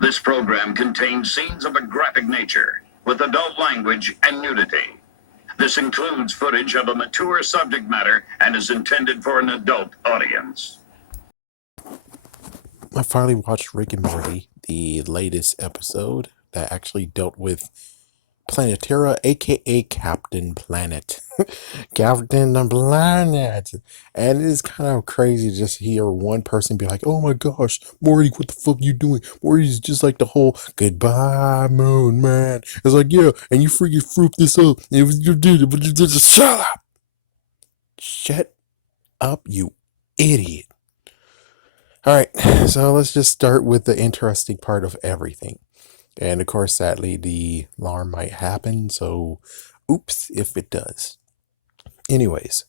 This program contains scenes of a graphic nature, with adult language and nudity. This includes footage of a mature subject matter and is intended for an adult audience. I finally watched Rick and Morty, the latest episode that actually dealt with Planetera, aka Captain Planet. Captain Planet. And it's kind of crazy to just hear one person be like, oh my gosh, Morty, what the fuck you doing? Morty's just like the whole goodbye moon, man. It's like, yeah, and you freaking fruit this up. It was you did it, but you just shut up. Shut up, you idiot. All right, so let's just start with the interesting part of everything. And of course, sadly, the alarm might happen, so oops if it does. Anyways,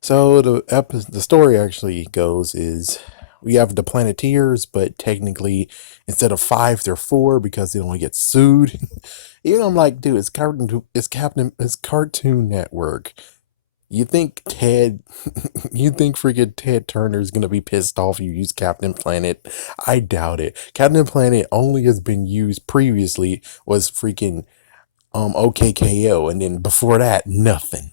so the story actually goes is we have the Planeteers, but technically instead of 5, they're 4 because they don't want to get sued. Even I'm like, dude, it's Cartoon Network. You think you think freaking Ted Turner is gonna be pissed off you use Captain Planet? I doubt it. Captain Planet only has been used previously was freaking OKKO, and then before that, nothing.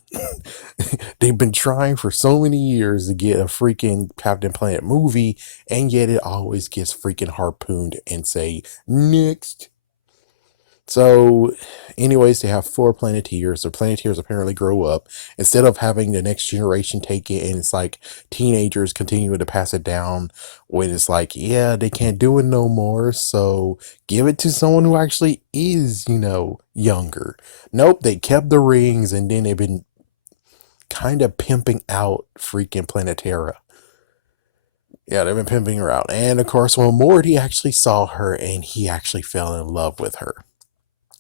They've been trying for so many years to get a freaking Captain Planet movie, and yet it always gets freaking harpooned and say next. So, anyways, they have 4 Planeteers. The Planeteers apparently grow up. Instead of having the next generation take it, and it's like teenagers continuing to pass it down, when it's like, yeah, they can't do it no more. So, give it to someone who actually is, younger. Nope, they kept the rings, and then they've been kind of pimping out freaking Planetera. Yeah, they've been pimping her out. And of course, when Morty actually saw her, and he actually fell in love with her.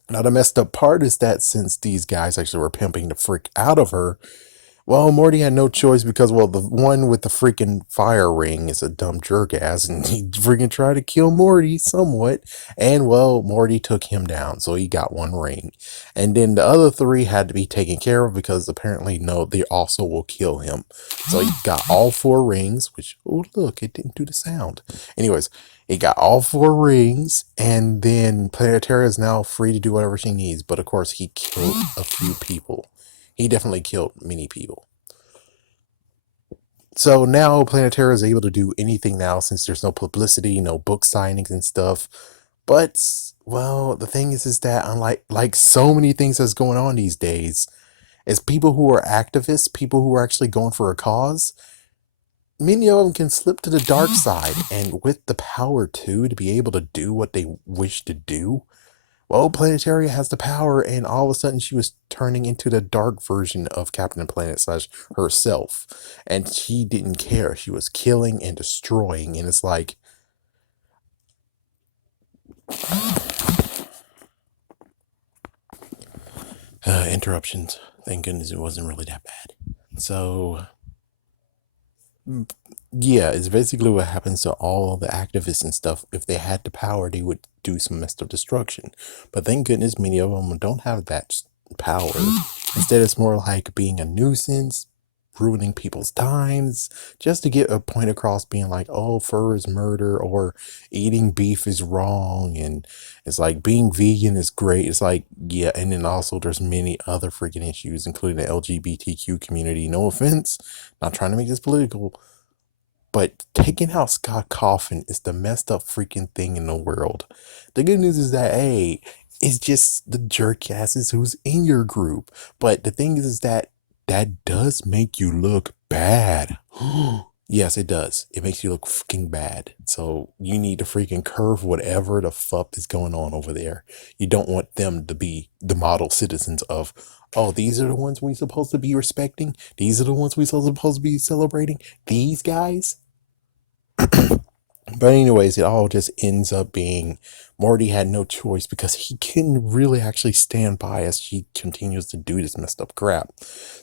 Now, the messed up part is that since these guys actually were pimping the freak out of her, well, Morty had no choice because, well, the one with the freaking fire ring is a dumb jerk ass, and he freaking tried to kill Morty somewhat. And, well, Morty took him down, so he got 1 ring. And then the other 3 had to be taken care of because apparently, no, they also will kill him. So he got all 4 rings, which, oh, look, it didn't do the sound. Anyways, he got all 4 rings, and then Planetara is now free to do whatever she needs. But, of course, he killed a few people. He definitely killed many people. So now Planetara is able to do anything now since there's no publicity, no book signings and stuff. But, well, the thing is that unlike so many things that's going on these days, is people who are activists, people who are actually going for a cause, many of them can slip to the dark side. And with the power, too, to be able to do what they wish to do, well, Planetaria has the power, and all of a sudden she was turning into the dark version of Captain Planet slash herself. And she didn't care. She was killing and destroying, and it's like... interruptions. Thank goodness it wasn't really that bad. So... yeah, it's basically what happens to all the activists and stuff. If they had the power, they would do some messed up destruction. But thank goodness many of them don't have that power. Instead, it's more like being a nuisance, ruining people's times, just to get a point across being like, oh, fur is murder, or eating beef is wrong, and it's like being vegan is great. It's like, yeah, and then also there's many other freaking issues, including the LGBTQ community. No offense, not trying to make this political, but taking out Scott Coffin is the messed up freaking thing in the world. The good news is that, hey, it's just the jerk asses who's in your group. But the thing is that does make you look bad. Yes, it does. It makes you look freaking bad. So you need to freaking curve whatever the fuck is going on over there. You don't want them to be the model citizens of, oh, these are the ones we're supposed to be respecting. These are the ones we're supposed to be celebrating. These guys. But anyways, it all just ends up being Morty had no choice because he couldn't really actually stand by as she continues to do this messed up crap.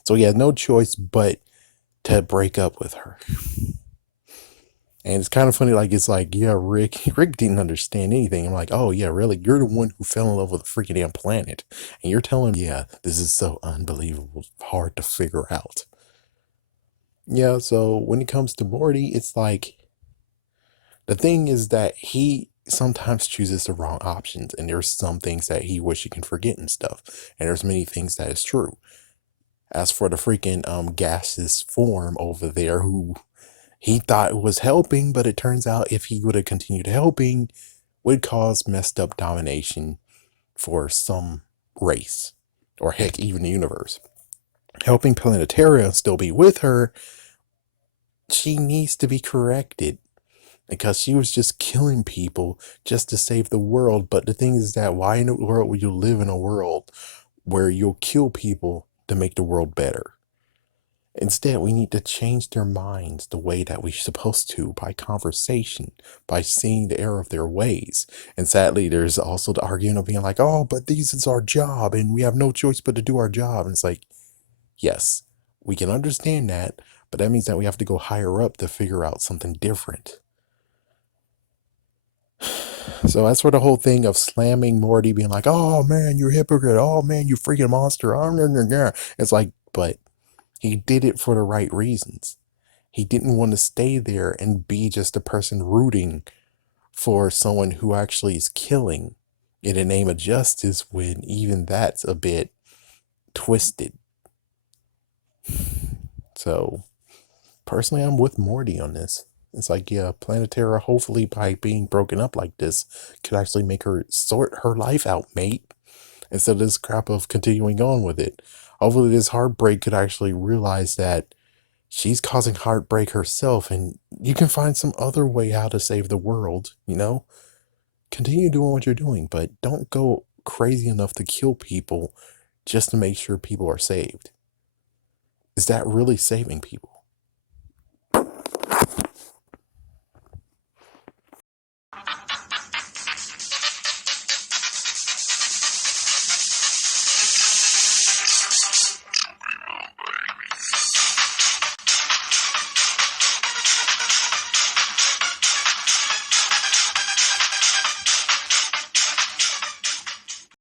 So he had no choice but to break up with her. And it's kind of funny, like, it's like, yeah, Rick didn't understand anything. I'm like, oh, yeah, really? You're the one who fell in love with a freaking damn planet. And you're telling me, yeah, this is so unbelievable, hard to figure out. Yeah, so when it comes to Morty, it's like, the thing is that he sometimes chooses the wrong options, and there's some things that he wish he can forget and stuff, and there's many things that is true. As for the freaking gaseous form over there, who he thought was helping, but it turns out if he would have continued helping, would cause messed up domination for some race, or heck, even the universe. Helping Planetaria still be with her, she needs to be corrected, because she was just killing people just to save the world. But the thing is that why in the world would you live in a world where you'll kill people to make the world better? Instead, we need to change their minds the way that we're supposed to, by conversation, by seeing the error of their ways. And sadly, there's also the argument of being like, oh, but this is our job and we have no choice but to do our job. And it's like, yes, we can understand that, but that means that we have to go higher up to figure out something different. So that's where the whole thing of slamming Morty, being like, oh man, you're a hypocrite. Oh man, you freaking monster. Oh, nah, nah, nah. It's like, but he did it for the right reasons. He didn't want to stay there and be just a person rooting for someone who actually is killing in the name of justice, when even that's a bit twisted. So personally, I'm with Morty on this. It's like, yeah, Planetara, hopefully by being broken up like this, could actually make her sort her life out, mate, instead of this crap of continuing on with it. Hopefully this heartbreak could actually realize that she's causing heartbreak herself, and you can find some other way how to save the world, you know? Continue doing what you're doing, but don't go crazy enough to kill people just to make sure people are saved. Is that really saving people?